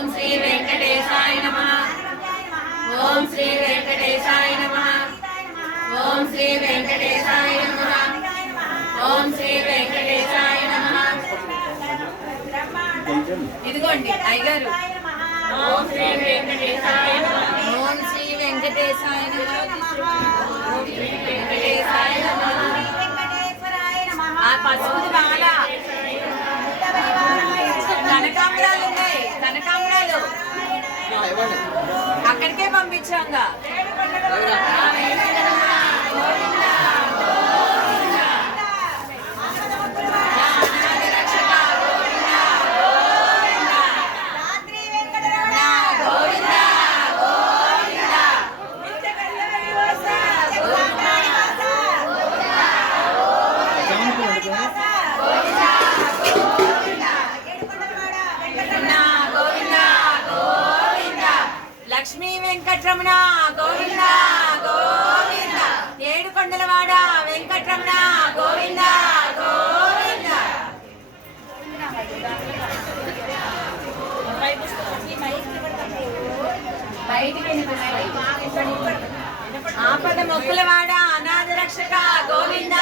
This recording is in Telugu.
ఓం శ్రీ వెంకటేశాయ నమః. ఓం శ్రీ వెంకటేశాయ నమః. ఓం శ్రీ వెంకటేశాయ నమః. ఓం శ్రీ వెంకటేశాయ నమః. ఇదిగోండి అయ్యగారు. ఓం శ్రీ వెంకటేశాయ నమః. ఓం శ్రీ వెంకటేశాయ నమః. ఓం శ్రీ వెంకటేశాయ నమః. ఆ పసుపు బాల కనకాంబరాలు ఉన్నాయి, కనకాంబరాలు అక్కడికే పంపించాంగా. లక్ష్మీ వెంకటరమణ గోవింద గోవింద. ఏడుకొండలవాడ వెంకటరమణ గోవింద గోవింద. ఆపద మొక్కులవాడ అనాథ రక్షక గోవింద